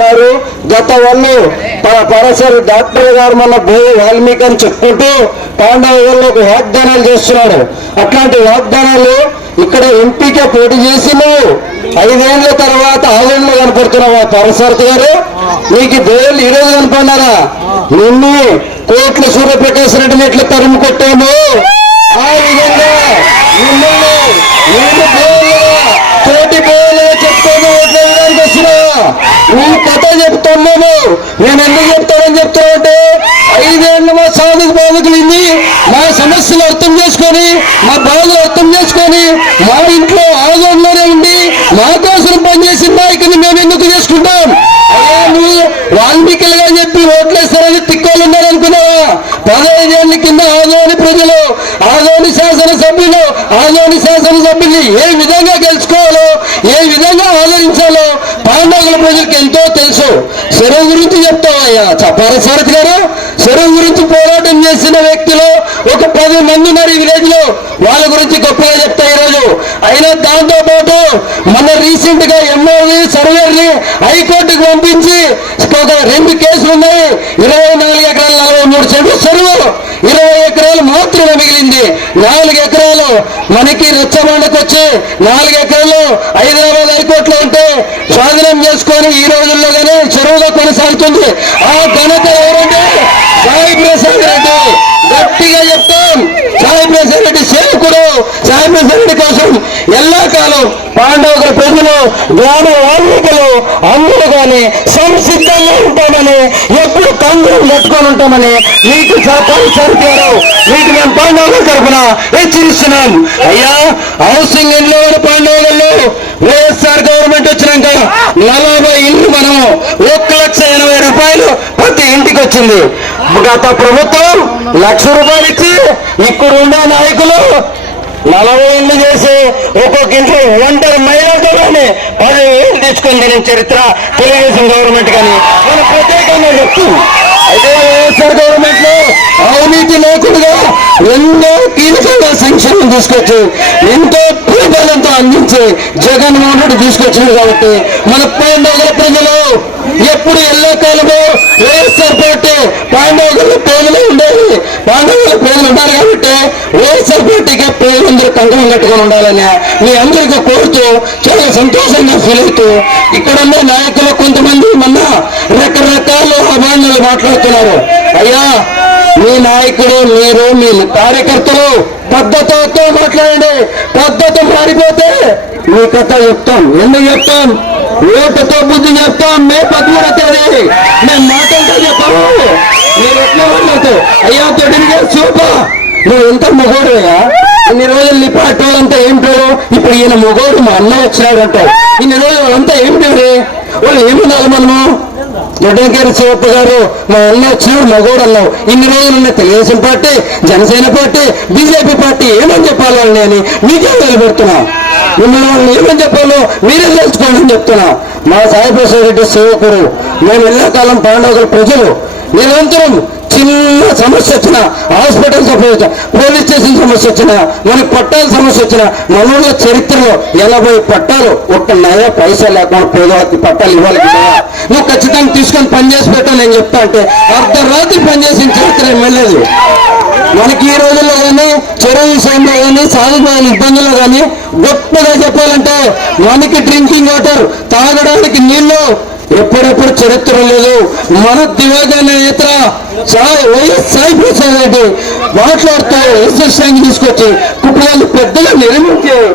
ఉన్నారు. గత వాళ్ళు ప- పరసరి డాక్టర్ గారు మన భూ వాల్మీకి అని చెప్పుకుంటూ పాండవులకు వాగ్దానాలు చేస్తున్నాడు అట్లాంటి వాగ్దానాలు ఇక్కడ ఎంపీకే పోటీ చేసి నువ్వు ఐదేళ్ళ తర్వాత ఆవేదనలో కనపడుతున్నావా పరసారథి గారు నీకు దేవుళ్ళు ఈ రోజు కనపడినారా? నిన్ను కోట్ల సూర్యప్రకాశ్ రెడ్డిని ఎట్లా తరుము కొట్టాము. ఆ విధంగా నేను ఎందుకు చెప్తానని చెప్తానంటే ఐదేళ్ళు మా సాధుకు బాధకులింది మా సమస్యలు అర్థం చేసుకొని మా బాధలు అర్థం చేసుకొని మా ఇంట్లో ఆగంలోనే ఉండి మా కోసం పనిచేసిన నాయకుని మేము ఎందుకు చేసుకుంటాం? అయ్యా నువ్వు వాల్మీకిలుగా చెప్పి ఓట్లేస్తారని తిక్కోలు ఉన్నారనుకున్నావా? పదహైదేళ్ళ కింద ఆదోని ప్రజలు ఆదోని శాసనసభ్యులు ఆదోని శాసనసభ్యుల్ని ఏ విధంగా గెలుచుకోవాలో ఏ విధంగా ఆదరించాలో పాండవుల ప్రజలకు ఎంతో తెలుసు. చెరువు గురించి చెప్తావయ్యా చెప్పారా సారథి గారు? చెరువు గురించి పోరాటం చేసిన వ్యక్తులు ఒక పది మంది ఉన్నారు ఈ విలేజ్లో వాళ్ళ గురించి గొప్పగా చెప్తా ఈరోజు. అయినా దాంతో పాటు మన రీసెంట్గా ఎంఓవి సర్వేర్ని హైకోర్టుకు పంపించి ఒక రెండు కేసులు ఉన్నాయి. ఇరవై నాలుగు ఎకరాలు నలభై మూడు చెడు చెరువు ఇరవై ఎకరాలు మాత్రమే మిగిలింది. నాలుగు ఎకరాలు మనకి రచ్చబండకు వచ్చి నాలుగు ఎకరాలు హైదరాబాద్ స్వాధీనం చేసుకొని ఈ రోజుల్లో చెరువుగా కొనసాగుతుంది. ఆ ఘనత ఎవరంటే సాయి ప్రసాద్ రెడ్డి. గట్టిగా చెప్తాం సాయి ప్రసాద్ రెడ్డి సేవకుడు. సాయి ప్రసాద్ రెడ్డి కోసం ఎల్లా కాలం పాండవుల ప్రజలు గ్రామ వాల్మీకులు అందరూ కానీ సంసిద్ధంగా ఉంటామని ఎప్పుడు కంగులు నెట్టుకొని ఉంటామని మీకు సర్పంచ్ సరిపారు మీకు మేము పాండవుల తరఫున హెచ్చరిస్తున్నాం. అయ్యా హౌసింగ్ ఇల్లు పాండవులలో వైఎస్ఆర్ గవర్నమెంట్ నలభై ఇల్లు మనం ఒక్క లక్ష ఎనభై రూపాయలు ప్రతి ఇంటికి వచ్చింది. గత ప్రభుత్వం లక్ష రూపాయలు ఇచ్చి ఇక్కడ ఉండే నాయకులు నలభై ఇల్లు చేసి ఒక్కొక్క ఇంట్లో ఒంటరి మహిళలతోనే పది ఏళ్ళు తెచ్చుకుంది నేను చరిత్ర తెలుగుదేశం గవర్నమెంట్ కానీ మనం ప్రత్యేకంగా చెప్తుంది అయితే వైఎస్ఆర్ గవర్నమెంట్లో అవినీతి లేకుండా ఎన్నో కీలకంగా సంక్షేమం తీసుకొచ్చి ఎంతో ప్రజలంతో అందించి జగన్మోహన్ రెడ్డి తీసుకొచ్చింది కాబట్టి మన పాండవుల ప్రజలు ఎప్పుడు ఎల్లకాలము వైఎస్ఆర్ పార్టీ పాండవుల పేదలు ఉండేది. పాండవుల పేదలు ఉండాలి కాబట్టి వైఎస్ఆర్ పార్టీకి పేదలందరూ కంకణం కట్టుకొని ఉండాలని మీ అందరికీ కోరుతూ చాలా సంతోషంగా ఫీల్ అవుతూ ఇక్కడ ఉన్న నాయకులు కొంతమంది మొన్న రకరకాల అభాండాలు మాట్లాడుతున్నారు. అయ్యా మీ నాయకుడు మీరు మీ కార్యకర్తలు పద్ధతితో మాట్లాడండి. పద్ధతి మారిపోతే మీ కథ చెప్తాం. ఎందుకు చెప్తాం? ఓటుతో బుద్ధి చెప్తాం. మే పదమూడో తేదీ. మేము మాట్లాడుతూ చెప్పాము. మీరు ఎట్లా మాట్లాడుతూ అయ్యా తొడిగా చూపా నువ్వు ఎంత మొగోడుగా ఇన్ని రోజులు నీ పార్టీ ఏం పేరు? ఇప్పుడు ఈయన మొగోడు మా అన్న వచ్చినాడు ఇన్ని రోజులు వాళ్ళంతా ఏం పేరు? వాళ్ళు ఏమన్నారు మనము? జడ్డంకేరి శివప్ప గారు మా అన్న వచ్చినాడు మగోడు అన్నావు. ఇన్ని రోజులు ఉన్న Telugu Desam party Janasena party BJP party ఏమని చెప్పాలని అని మీకే నిలబెడుతున్నా? మిమ్మల్ని వాళ్ళని ఏమని చెప్పాలో మీరే తెలుసుకోండి అని చెప్తున్నా. మా సాయిప్రసాద్ రెడ్డి సేవకుడు. మేము ఎల్లకాలం పాండవుల ప్రజలు. నిరంతరం చిన్న సమస్య వచ్చినా హాస్పిటల్ సమస్య వచ్చిన పోలీస్ స్టేషన్ సమస్య వచ్చినా మనకి పట్టాల సమస్య వచ్చినా మనోళ్ళ చరిత్రలో ఎనభై పట్టాలు ఒక్క నయ పైసా లేకుండా పేదవాళ్ళకి పట్టాలు ఇవ్వాలి నువ్వు ఖచ్చితంగా తీసుకొని పనిచేసి పెట్టా నేను చెప్తా అంటే అర్ధరాత్రి పనిచేసిన చరిత్ర ఎమ్మెల్యేది మనకి ఈ రోజుల్లో కానీ చెరువు విషయంలో కానీ సాగుబోయే ఇబ్బందుల్లో కానీ గొప్పగా చెప్పాలంటే మనకి డ్రింకింగ్ వాటర్ తాగడానికి నీళ్ళు ఎప్పుడెప్పుడు చరిత్ర లేదు. మన దివంగత నేత సాయి వైఎస్ సాయి ప్రసాద్ రెడ్డి మాట్లాడుతూ ఎస్ఎస్ తీసుకొచ్చి కుటుంబాలు పెద్దగా నిర్మించారు